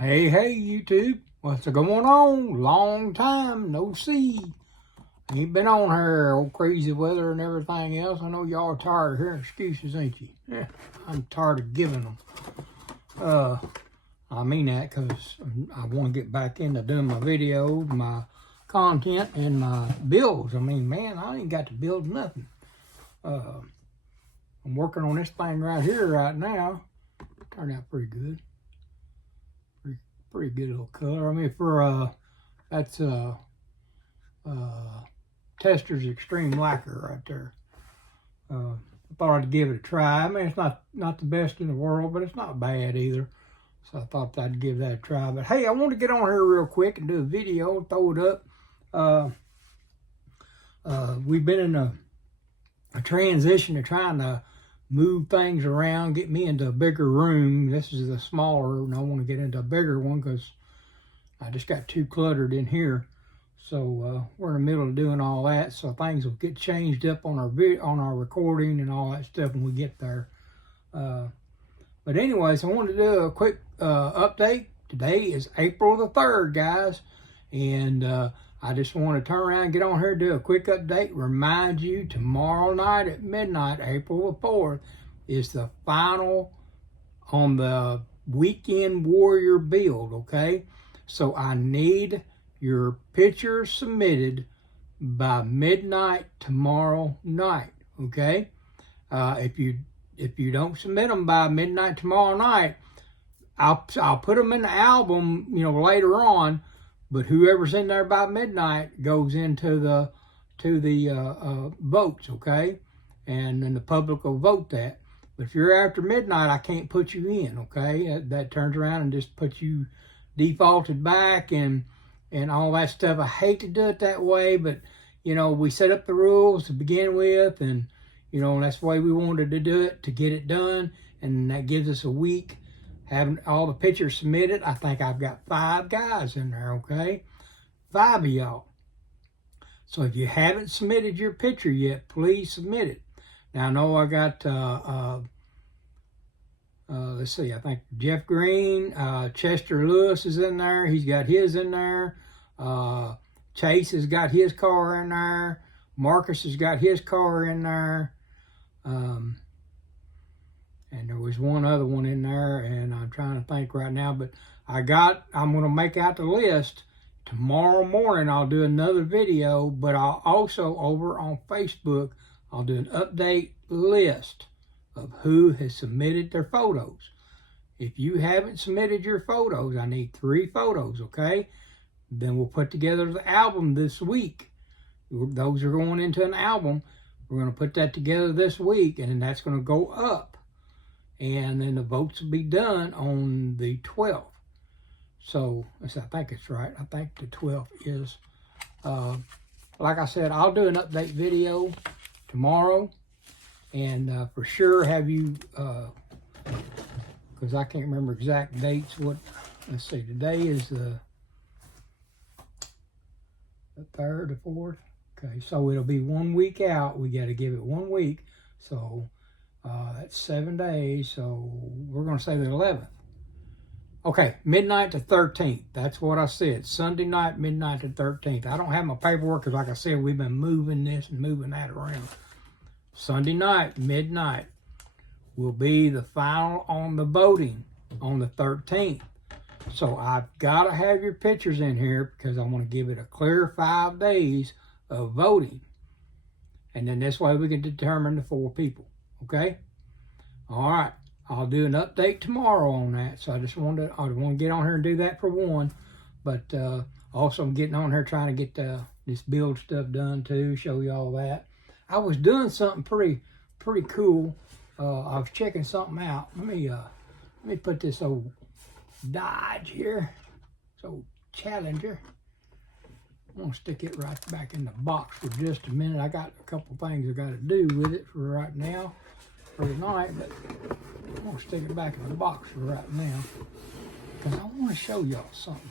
Hey, YouTube. What's going on? Long time no see. Ain't been on here, old crazy weather and everything else. I know y'all are tired of hearing excuses, ain't you? Yeah, I'm tired of giving them. I mean that because I want to get back into doing my videos, my content, and my builds. I mean, man, I ain't got to build nothing. I'm working on this thing right here right now. Turned out pretty good. Pretty good little color. I mean, for that's Tester's Extreme Lacquer right there. I thought I'd give it a try. I mean, it's not the best in the world, but it's not bad either. So I thought I'd give that a try. But hey, I want to get on here real quick and do a video, throw it up. We've been in a transition of trying to move things around, get me into a bigger room. This is the smaller, and I want to get into a bigger one because I just got too cluttered in here. So we're in the middle of doing all that, so things will get changed up on our recording and all that stuff when we get there. But anyways, I wanted to do a quick update. Today is April the 3rd, guys, and I just want to turn around and get on here and do a quick update. Remind you, tomorrow night at midnight, April the 4th, is the final on the Weekend Warrior build, okay? So I need your pictures submitted by midnight tomorrow night, okay? If you don't submit them by midnight tomorrow night, I'll put them in the album, later on. But whoever's in there by midnight goes into the votes, okay? And then the public will vote that. But if you're after midnight, I can't put you in, okay? That turns around and just puts you defaulted back and all that stuff. I hate to do it that way, but we set up the rules to begin with, and that's the way we wanted to do it, to get it done, and that gives us a week. Having all the pictures submitted, I think I've got 5 guys in there, okay? 5 of y'all. So if you haven't submitted your picture yet, please submit it. Now, I know I got, let's see, I think Jeff Green, Chester Lewis is in there. He's got his in there. Chase has got his car in there. Marcus has got his car in there. And there was one other one in there, and I'm trying to think right now, but I'm going to make out the list. Tomorrow morning, I'll do another video, but I'll also, over on Facebook, I'll do an update list of who has submitted their photos. If you haven't submitted your photos, I need 3 photos, okay? Then we'll put together the album this week. Those are going into an album. We're going to put that together this week, and then that's going to go up. And then the votes will be done on the 12th. So, I think it's right. I think the 12th is. Like I said, I'll do an update video tomorrow. And for sure have you, because I can't remember exact dates. Let's see, today is the 3rd, the 4th. Okay, so it'll be 1 week out. We got to give it 1 week. So that's 7 days, so we're going to say the 11th. Okay, midnight to 13th. That's what I said. Sunday night, midnight to 13th. I don't have my paperwork because, like I said, we've been moving this and moving that around. Sunday night, midnight, will be the final on the voting on the 13th. So I've got to have your pictures in here because I want to give it a clear 5 days of voting. And then this way we can determine the 4 people. Okay? All right. I'll do an update tomorrow on that. So I want to get on here and do that for one. But also I'm getting on here trying to get this build stuff done too, show you all that. I was doing something pretty cool. I was checking something out. Let me put this old Dodge here. This old Challenger. I'm going to stick it right back in the box for just a minute. I got a couple things I got to do with it for right now, for tonight, but I'm going to stick it back in the box for right now because I want to show y'all something.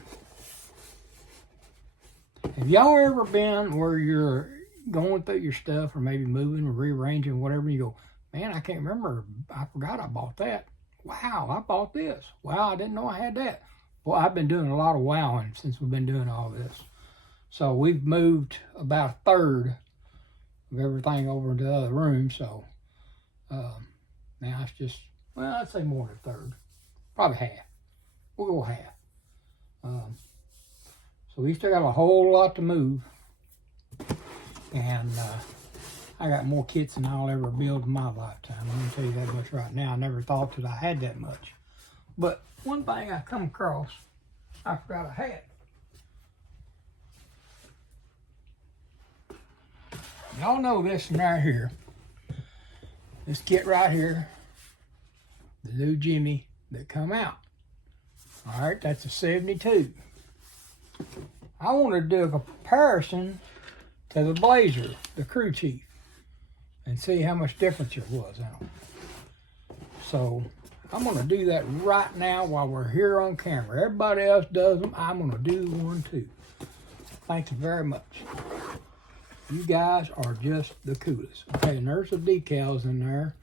Have y'all ever been where you're going through your stuff or maybe moving or rearranging, whatever, and you go, man, I can't remember. I forgot I bought that. Wow, I bought this. Wow, I didn't know I had that. Well, I've been doing a lot of wowing since we've been doing all this. So we've moved about a third of everything over into the other room. So now it's just, well, I'd say more than a third. Probably half. We'll go half. So we still got a whole lot to move. And I got more kits than I'll ever build in my lifetime. I'm going to tell you that much right now. I never thought that I had that much. But one thing I come across, I forgot I had. Y'all know this one right here. This kit right here, the new Jimmy that come out. All right, that's a 72. I want to do a comparison to the Blazer, the crew chief, and see how much difference there was in them. So I'm going to do that right now while we're here on camera. Everybody else does them. I'm going to do one too. Thank you very much. You guys are just the coolest. Okay, and there's the decals in there.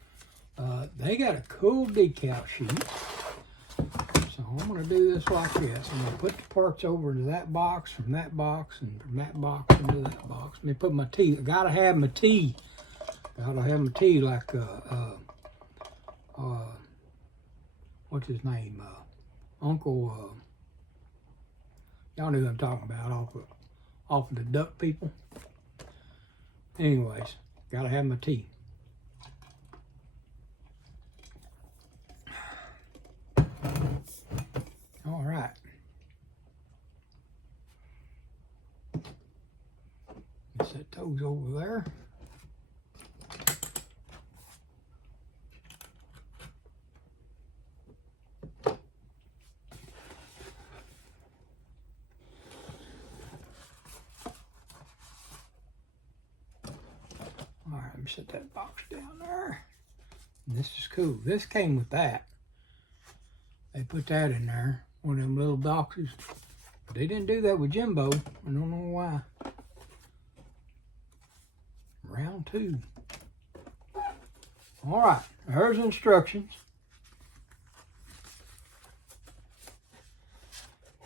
They got a cool decal sheet. So I'm going to do this like this. I'm going to put the parts over into that box, from that box, and from that box into that box. Let me put my T. I got to have my T. Got to have my T like, what's his name? Uncle, y'all know who I'm talking about, off of the duck people. Anyways, gotta have my tea. All right. Set those over there. All right, let me set that box down there. And this is cool. This came with that. They put that in there, one of them little boxes. But they didn't do that with Jimbo. I don't know why. Round 2. All right, there's instructions.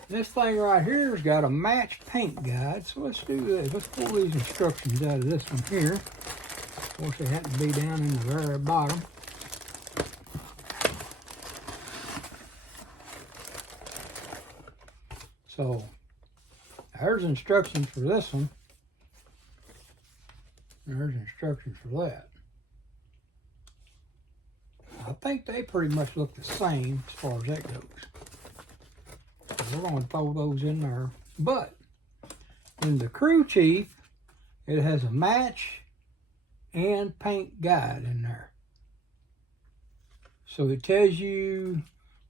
This thing right here has got a match paint guide. So let's do this. Let's pull these instructions out of this one here. Of course, they have to be down in the very bottom. So there's instructions for this one. There's instructions for that. I think they pretty much look the same as far as that goes. So we're going to throw those in there. But in the crew chief, it has a match and paint guide in there. So it tells you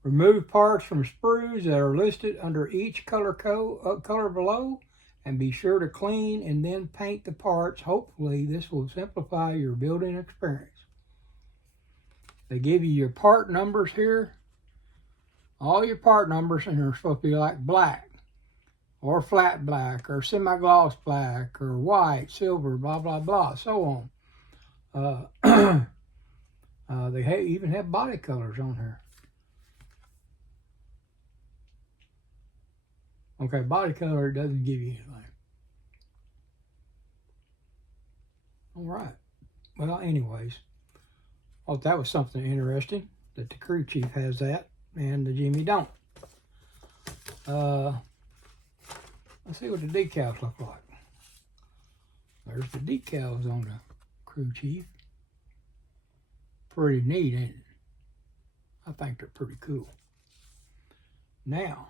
remove parts from sprues that are listed under each color below, and be sure to clean and then paint the parts. Hopefully this will simplify your building experience. They give you your part numbers here. All your part numbers, and they're supposed to be like black, or flat black, or semi-gloss black, or white, silver, blah, blah, blah, so on. They even have body colors on here. Okay, body color doesn't give you anything. All right. Well, anyways, I thought that was something interesting, that the crew chief has that, and the Jimmy don't. Let's see what the decals look like. There's the decals on the crew chief. Pretty neat, ain't it? I think they're pretty cool. Now,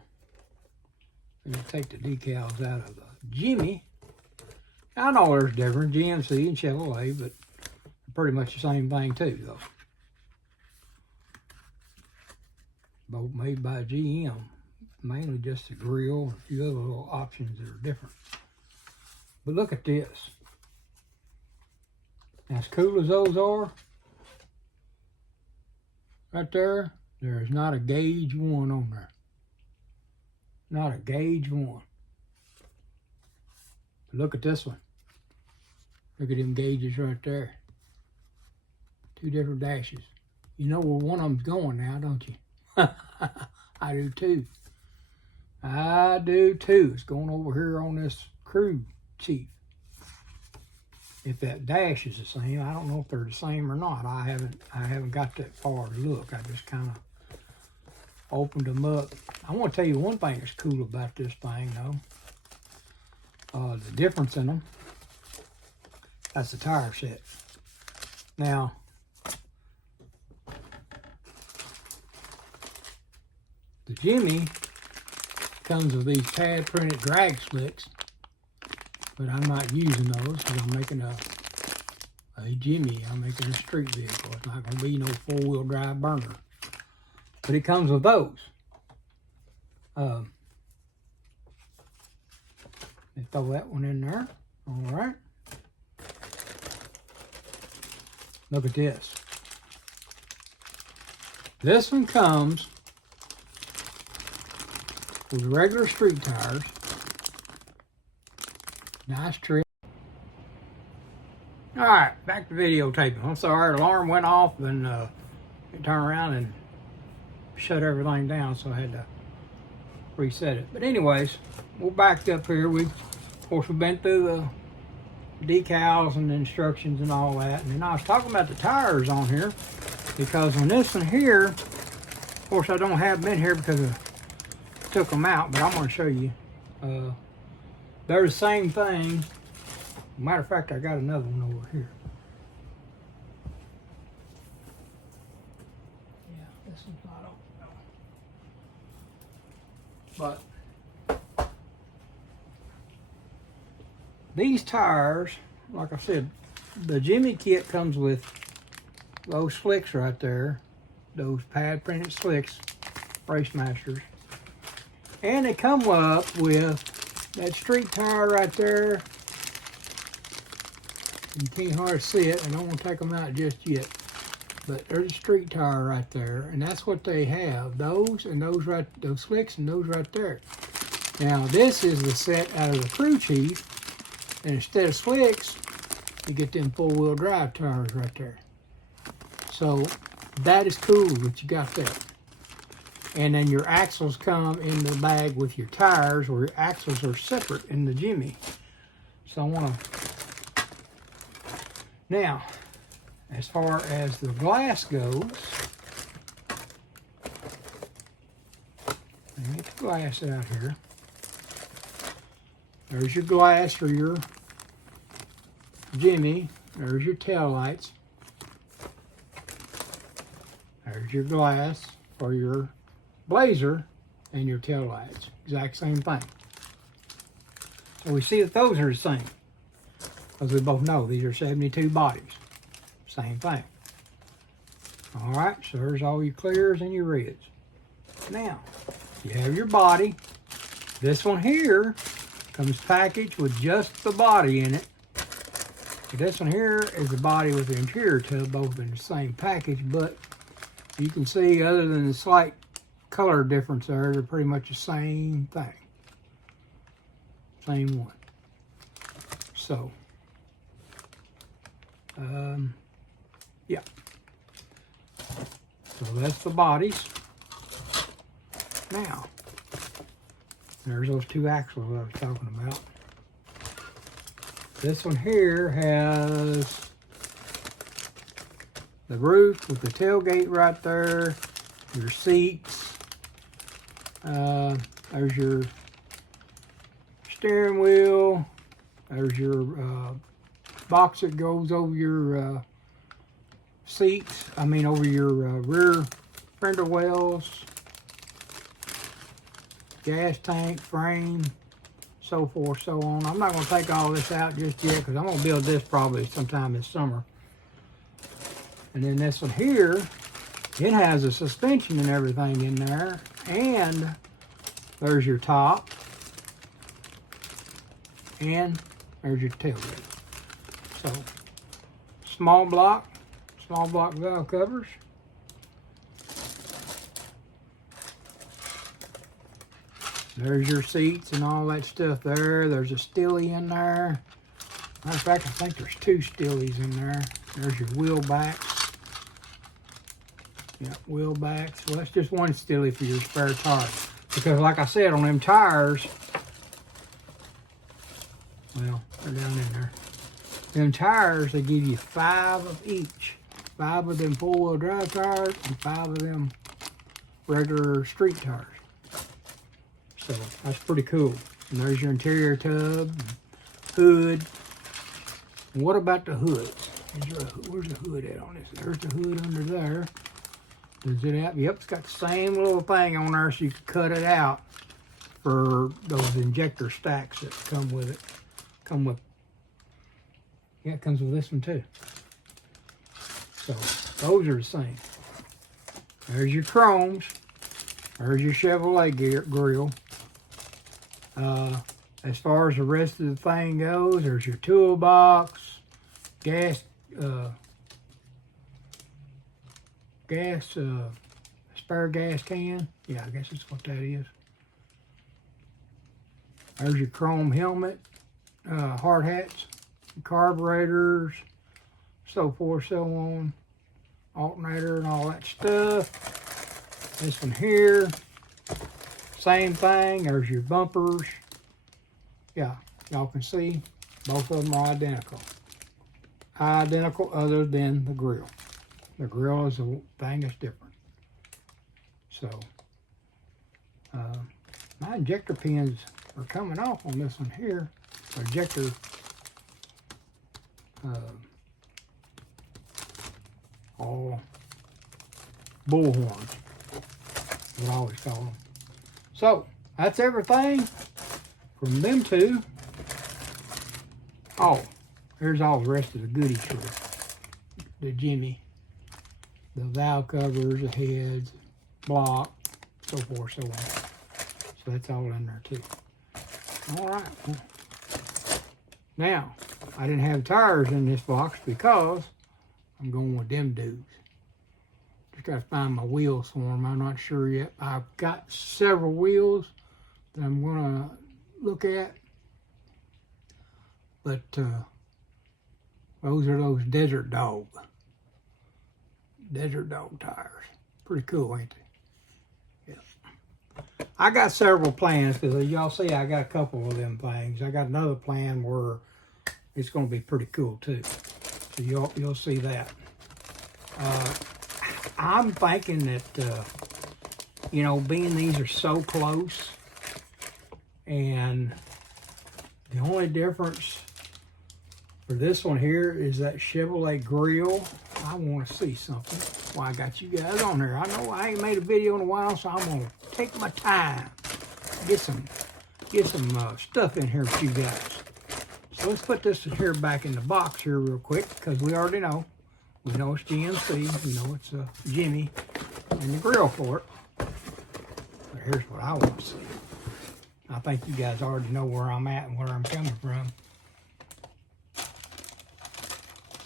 I'm going to take the decals out of the Jimmy. I know there's different, GMC and Chevrolet, but pretty much the same thing too, though. Both made by GM. Mainly just the grill and a few other little options that are different. But look at this. As cool as those are, right there, there's not a gauge 1 on there. Not a gauge 1. But look at this one. Look at them gauges right there. 2 different dashes. You know where one of them's going now, don't you? I do too. I do too. It's going over here on this crew chief. If that dash is the same, I don't know if they're the same or not. I haven't got that far to look. I just kind of opened them up. I want to tell you one thing that's cool about this thing though. The difference in them. That's the tire set. Now, the Jimmy comes with these pad printed drag slicks, but I'm not using those because I'm making a Jimmy. I'm making a street vehicle. It's not going to be no 4-wheel drive burner. But it comes with those. They throw that one in there. All right. Look at this. This one comes with regular street tires. Nice trick. All right, back to videotaping. I'm sorry, the alarm went off and it turned around and shut everything down, so I had to reset it. But anyways, we're backed up here. Of course, we've been through the decals and the instructions and all that. And then I was talking about the tires on here because on this one here, of course, I don't have them in here because I took them out, but I'm going to show you. They're the same thing. Matter of fact, I got another one over here. Yeah, this one's not open. But these tires, like I said, the Jimmy kit comes with those slicks right there, those pad printed slicks, Race Masters. And they come up with that street tire right there. You can't hardly see it. I don't want to take them out just yet. But there's a street tire right there. And that's what they have. Those and those slicks and those right there. Now this is the set out of the crew chief. And instead of slicks, you get them 4-wheel drive tires right there. So that is cool that you got that. And then your axles come in the bag with your tires, or your axles are separate in the Jimmy. So I want to... Now, as far as the glass goes, let me get the glass out here. There's your glass for your Jimmy. There's your tail lights. There's your glass for your Blazer and your tail lights. Exact same thing. So we see that those are the same. Because we both know these are 72 bodies. Same thing. Alright, so there's all your clears and your reds. Now, you have your body. This one here comes packaged with just the body in it. This one here is the body with the interior tub, both in the same package, but you can see other than the slight color difference there, they're pretty much the same thing. Same one. So, yeah. So that's the bodies. Now, there's those 2 axles I was talking about. This one here has the roof with the tailgate right there, your seats, there's your steering wheel, there's your box that goes over your seats, over your rear fender wells, gas tank, frame, so forth, so on. I'm not going to take all this out just yet because I'm going to build this probably sometime this summer. And then this one here, it has a suspension and everything in there. And there's your top. And there's your tailgate. So, small block valve covers. There's your seats and all that stuff there. There's a Stilly in there. Matter of fact, I think there's 2 Stillies in there. There's your wheel backs. Yeah, wheel backs. Well, that's just one Stilly for your spare tire. Because like I said, on them tires, well, they're down in there. Them tires, they give you 5 of each. 5 of them four-wheel drive tires and 5 of them regular street tires. So that's pretty cool. And there's your interior tub, hood. And what about the hoods? Where's the hood at on this? There's the hood under there. Does it have? Yep, it's got the same little thing on there so you can cut it out for those injector stacks that come with it. Yeah, it comes with this one too. So those are the same. There's your chromes. There's your Chevrolet grill. As far as the rest of the thing goes, there's your toolbox, gas, spare gas can. Yeah, I guess that's what that is. There's your chrome helmet, hard hats, carburetors, so forth, so on, alternator and all that stuff. This one here, same thing. There's your bumpers. Yeah, y'all can see both of them are identical. Identical other than the grill. The grill is the thing that's different. So, my injector pins are coming off on this one here. Injector all bullhorns, what I always call them. So, that's everything from them two. Oh, here's all the rest of the goodies here. The Jimmy, the valve covers, the heads, block, so forth, so on. So that's all in there too. All right. Now, I didn't have tires in this box because I'm going with them dudes. Just got to find my wheels for them. I'm not sure yet. I've got several wheels that I'm going to look at. But those are those Desert Dog tires. Pretty cool, ain't they? Yeah. I got several plans because as y'all see, I got a couple of them things. I got another plan where it's going to be pretty cool too. So you'll see that. I'm thinking that you know, being these are so close, and the only difference for this one here is that Chevrolet grill. I want to see something. Well, I got you guys on there. I know I ain't made a video in a while, so I'm gonna take my time, get some stuff in here with you guys. So let's put this here back in the box here real quick, because we already know. We know it's GMC. We know it's Jimmy and the grill for it. But here's what I want to see. I think you guys already know where I'm at and where I'm coming from.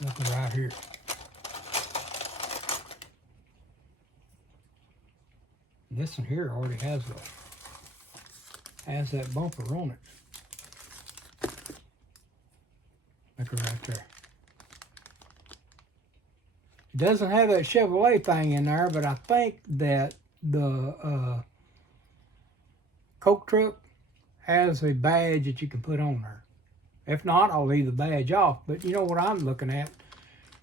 Nothing right here. This one here already has that bumper on it. Look right there. It doesn't have that Chevrolet thing in there, but I think that the Coke truck has a badge that you can put on there. If not, I'll leave the badge off. But you know what I'm looking at?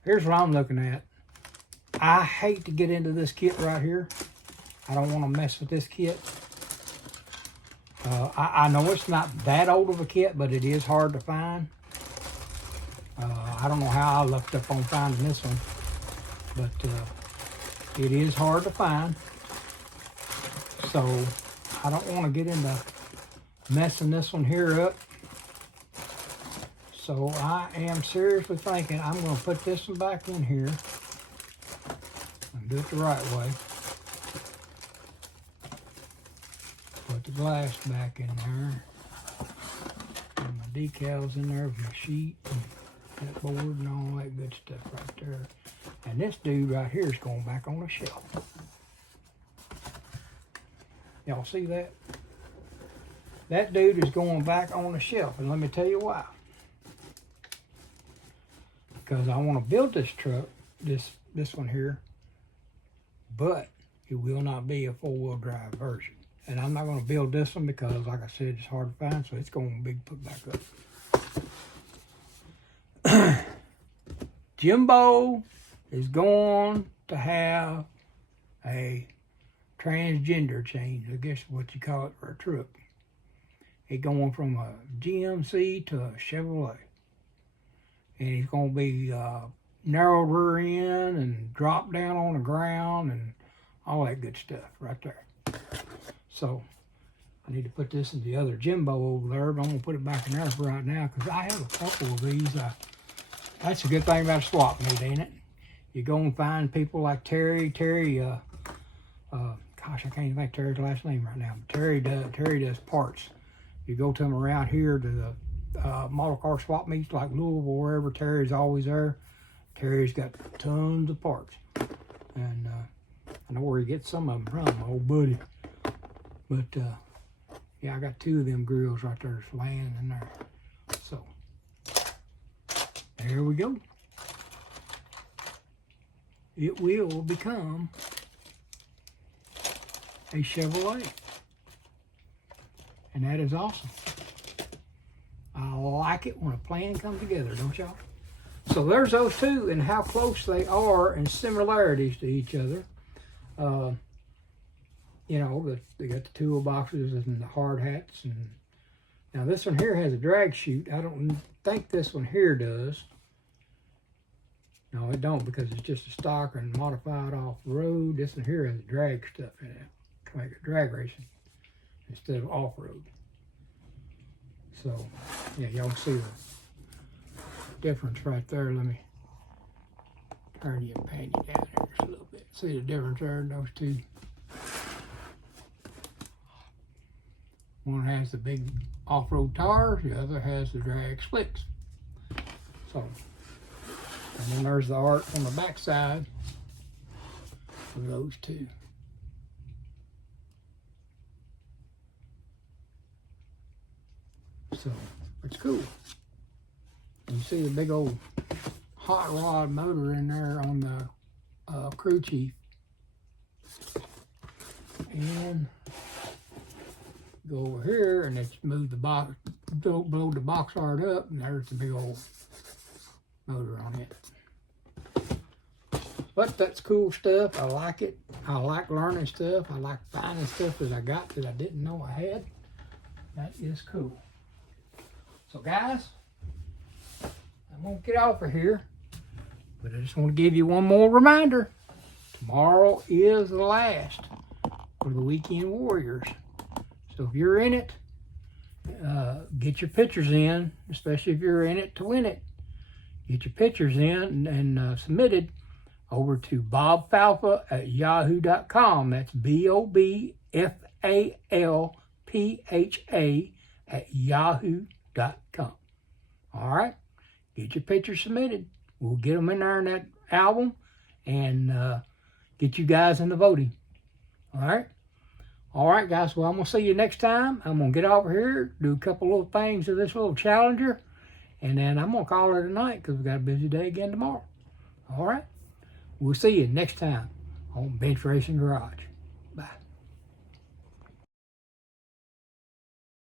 Here's what I'm looking at. I hate to get into this kit right here. I don't want to mess with this kit. I know it's not that old of a kit, but it is hard to find. I don't know how I lucked up on finding this one, but it is hard to find. So I don't want to get into messing this one here up. So I am seriously thinking I'm going to put this one back in here and do it the right way. Put the glass back in there. And my decals in there with my sheet and that board and all that good stuff right there. And this dude right here is going back on the shelf. Y'all see that? That dude is going back on the shelf, and let me tell you why. Because I want to build this truck, this one here, but it will not be a four-wheel drive version. And I'm not going to build this one because, like I said, it's hard to find, so it's going to be put back up. Jimbo is going to have a transgender change, I guess what you call it for a truck. It's going from a GMC to a Chevrolet. And he's going to be narrow rear end and drop down on the ground and all that good stuff right there. So I need to put this in the other Jimbo over there, but I'm going to put it back in there for right now because I have a couple of these. That's a good thing about a swap meet, ain't it? You go and find people like Terry. Gosh, I can't even think Terry's last name right now. But Terry does parts. You go to him around here to the model car swap meets like Louisville, wherever. Terry's always there. Terry's got tons of parts. And I know where he gets some of them from, my old buddy. But yeah, I got two of them grills right there just laying in there. So there we go. It will become a Chevrolet. And that is awesome. I like it when a plan comes together, don't y'all? So there's those two and how close they are in similarities to each other. You know, they got the toolboxes and the hard hats. And now this one here has a drag chute. I don't think this one here does. No, it don't because it's just a stock and modified off-road. This one here has drag stuff in it to make it drag racing instead of off-road. So, yeah, y'all see the difference right there. Let me turn you and pan you down here just a little bit. See the difference there in those two? One has the big off-road tires, the other has the drag slicks. So, and then there's the art on the back side of those two. So, it's cool. You see the big old hot rod motor in there on the crew chief. And go over here and it's move the box, blow the box art up, and there's the big old motor on it. But that's cool stuff. I like it. I like learning stuff. I like finding stuff that I got that I didn't know I had. That is cool. So guys, I'm gonna get off of here, but I just want to give you one more reminder. Tomorrow is the last for the Weekend Warriors. So if you're in it, get your pictures in, especially if you're in it to win it. Get your pictures in and submitted over to bobfalfa@yahoo.com. That's BOBFALPHA@yahoo.com. All right, get your pictures submitted. We'll get them in there in that album and get you guys in the voting. All right. All right, guys. Well, I'm going to see you next time. I'm going to get over here, do a couple little things to this little Challenger, and then I'm going to call it a night because we've got a busy day again tomorrow. All right. We'll see you next time on Bench Racing Garage.